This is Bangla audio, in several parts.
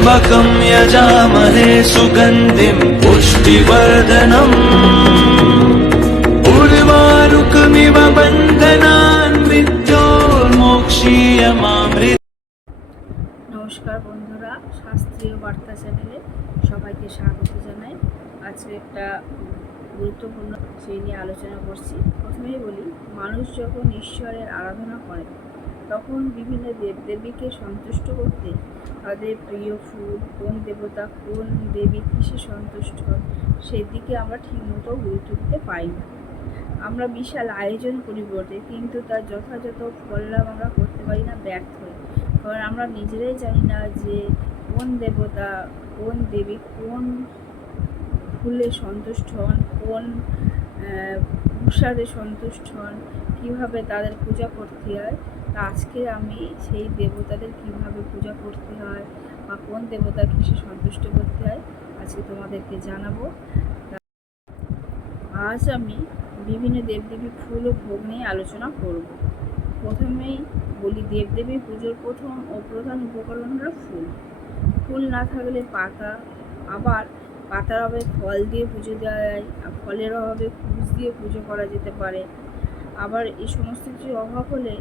त्र्यम्बकं यजामहे सुगन्धिं पुष्टिवर्धनम् उर्वारुकमिव बन्धनान् मृत्योर्मोक्षीयमामृत নমস্কার বন্ধুরা শাস্ত্রীয় বার্তা চ্যানেলে সবাইকে স্বাগত জানাই আজকে একটা গুরুত্বপূর্ণ সেই নিয়ে আলোচনা করছি প্রথমেই বলি মানুষ যখন ঈশ্বরের আরাধনা করে তখন বিভিন্ন দেবদেবীকে সন্তুষ্ট করতে তাদের প্রিয় ফুল, কোন দেবতা কোন দেবী কিসে সন্তুষ্ট হন সেদিকে আমরা ঠিকমতো গুরুত্ব দিতে পারি না। আমরা বিশাল আয়োজন করি বটে কিন্তু তার যথাযথ ফল আমরা করতে পারি না ব্যর্থ হই কারণ আমরা নিজেরাই জানি না যে কোন দেবতা, কোন দেবী কোন ফুলে সন্তুষ্ট হন, কোন প্রসাদে সন্তুষ্ট হন, কীভাবে তাদের পূজা করতে হয় আজকে আমি সেই দেবতাদের কীভাবে পূজা করতে হয় বা কোন দেবতা কিসে সন্তুষ্ট করতে হয়, আজকে তোমাদেরকে জানাব। আজ আমি বিভিন্ন দেবদেবীর ফুল ও ভোগ নিয়ে আলোচনা করব। প্রথমেই বলি দেবদেবী পুজোর প্রথম ও প্রধান উপকরণ হলো ফুল। ফুল না থাকলে পাতা, আবার পাতার অভাবে ফল দিয়ে পুজো দেওয়া যায়, আর ফলের অভাবে কুশ দিয়ে পুজো করা যেতে পারে। আবার এই সমস্ত কিছু অভাব হলে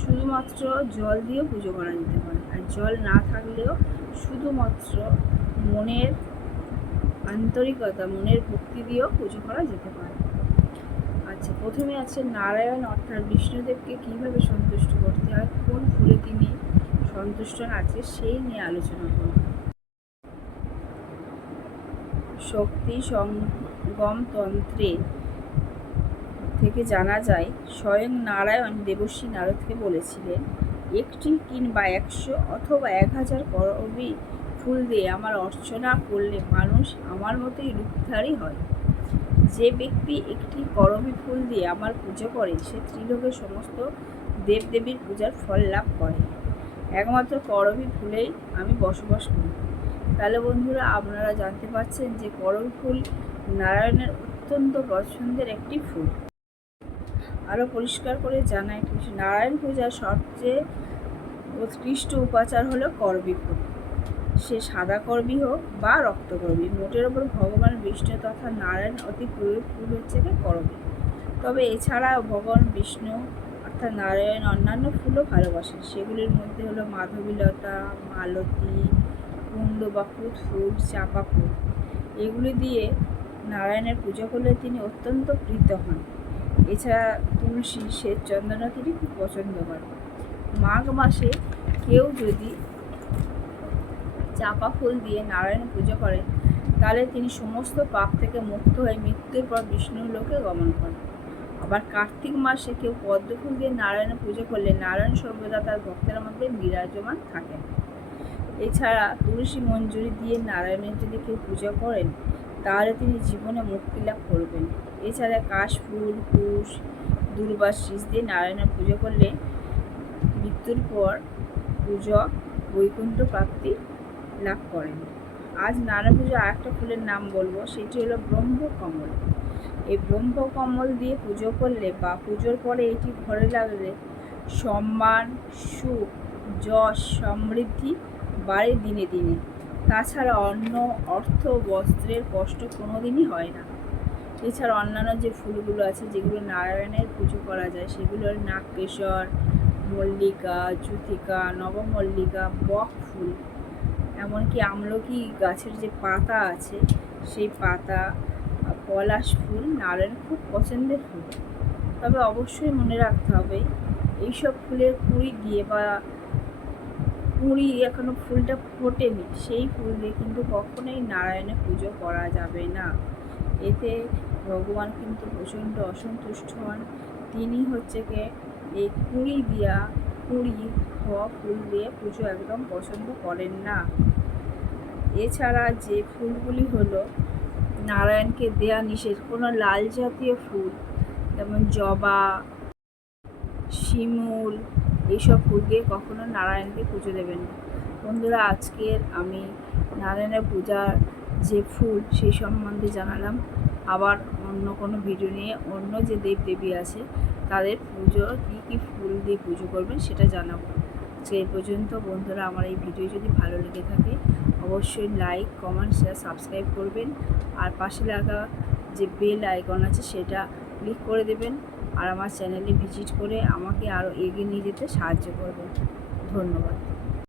শুধুমাত্র জল দিয়েও পুজো করা যেতে পারে। আর জল না থাকলেও শুধুমাত্র মনের আন্তরিকতা, মনের ভক্তি দিয়েও পুজো করা যেতে পারে। আচ্ছা প্রথমে আছে নারায়ণ, অর্থাৎ বিষ্ণুদেবকে কীভাবে সন্তুষ্ট করতে হয়, কোন ফুলে তিনি সন্তুষ্ট আছে, সেই নিয়ে আলোচনা করব। শক্তি সঙ্গম তন্ত্রে থেকে জানা যায়, স্বয়ং নারায়ণ দেবশ্রী নারদকে বলেছিলেন, একটি কিংবা একশো অথবা এক হাজার করবি ফুল দিয়ে আমার অর্চনা করলে মানুষ আমার মতোই রূপধারী হয়। যে ব্যক্তি একটি করবী ফুল দিয়ে আমার পুজো করে, সে ত্রিলোকের সমস্ত দেবদেবীর পূজার ফল লাভ করে। একমাত্র করবী ফুলেই আমি বসবাস করি। তাহলে বন্ধুরা, আপনারা জানতে পারছেন যে করবী ফুল নারায়ণের অত্যন্ত পছন্দের একটি ফুল। আরও পরিষ্কার করে জানাই নারায়ণ পূজার সবচেয়ে উৎকৃষ্ট উপাচার হলো করবী সে সাদা করবি হোক বা রক্তকর্বী মোটের ওপর ভগবান বিষ্ণু তথা নারায়ণ অতি প্রিয় ফুল হচ্ছে করবী। তবে এছাড়াও ভগবান বিষ্ণু অর্থাৎ নারায়ণ অন্যান্য ফুলও ভালোবাসেন। সেগুলির মধ্যে হলো মাধবীলতা, মালতী কুন্দ বা কুত ফুল, চাপা ফুল। এগুলি দিয়ে নারায়ণের পুজো করলে তিনি অত্যন্ত প্রীত হন। এছাড়া তুলসী শ্বেত চন্দনা তিনি খুব পছন্দ করেন মাঘ মাসে কেউ যদি চাপা ফুল দিয়ে নারায়ণ পুজো করেন তাহলে তিনি সমস্ত পাপ থেকে মুক্ত হয়ে মৃত্যুর পর বিষ্ণুর লোকে গমন করেন। আবার কার্তিক মাসে কেউ পদ্ম ফুল দিয়ে নারায়ণের পুজো করলে নারায়ণ সর্বদা তার ভক্তের মধ্যে বিরাজমান থাকেন। এছাড়া তুলসী মঞ্জুরি দিয়ে নারায়ণের যদি কেউ পুজো করেন তাহলে তিনি জীবনে মুক্তি লাভ করবেন। এছাড়া কাশফুল কুশ দুর্বাশিস দিয়ে নারায়ণের পুজো করলে মৃত্যুর পর পুজো বৈকুণ্ঠ প্রাপ্তি লাভ করেন। আজ নারায়ণ পুজো আরেকটা ফুলের নাম বলব, সেটি হলো ব্রহ্মকমল। এই ব্রহ্মকমল দিয়ে পুজো করলে বা পুজোর পরে এটি ঘরে লাগলে সম্মান, সুখ, যশ, সমৃদ্ধি বাড়ে দিনে দিনে। তাছাড়া অন্য অর্থ বস্ত্রের কষ্ট কোনোদিনই হয় না। এছাড়া অন্যান্য যে ফুলগুলো আছে, যেগুলো নারায়ণের পুজো করা যায় সেগুলো নাগকেশর, মল্লিকা জুথিকা নবমল্লিকা, বক ফুল, এমনকি আমলকি গাছের যে পাতা আছে, সেই পাতা পলাশ ফুল নারায়ণ খুব পছন্দের ফুল। তবে অবশ্যই মনে রাখতে হবে, এইসব ফুলের কুড়ি দিয়ে বা কুড়ি এখনও ফুলটা ফোটেনি। সেই ফুল দিয়ে কিন্তু কখনোই নারায়ণের পুজো করা যাবে না। এতে ভগবান কিন্তু প্রচণ্ড অসন্তুষ্ট হন। তিনি হচ্ছে কে এই কুড়ি দিয়া কুড়ি হওয়া ফুল দিয়ে পুজো একদম পছন্দ করেন না। এছাড়া যে ফুলগুলি হলো নারায়ণকে দেয়া নিষেধ, কোনো লাল জাতীয় ফুল, যেমন জবা, শিমুল এইসব ফুল দিয়ে কখনো নারায়ণকে পুজো দেবেন না। বন্ধুরা, আজকের আমি নারায়ণের পূজার যে ফুল, সেই সম্বন্ধে জানালাম। আবার অন্য কোনো ভিডিও নিয়ে অন্য যে দেব দেবী আছে, তাদের পুজো, কী কী ফুল দিয়ে পুজো করবেন সেটা জানাব। সে পর্যন্ত, বন্ধুরা, আমার এই ভিডিও যদি ভালো লেগে থাকে, অবশ্যই লাইক, কমেন্ট, শেয়ার, সাবস্ক্রাইব করবেন। আর পাশে লাগা যে বেল আইকন আছে, সেটা ক্লিক করে দেবেন। আর আমার চ্যানেলে ভিজিট করে আমাকে আরও এগিয়ে নিয়ে যেতে সাহায্য করবে। ধন্যবাদ।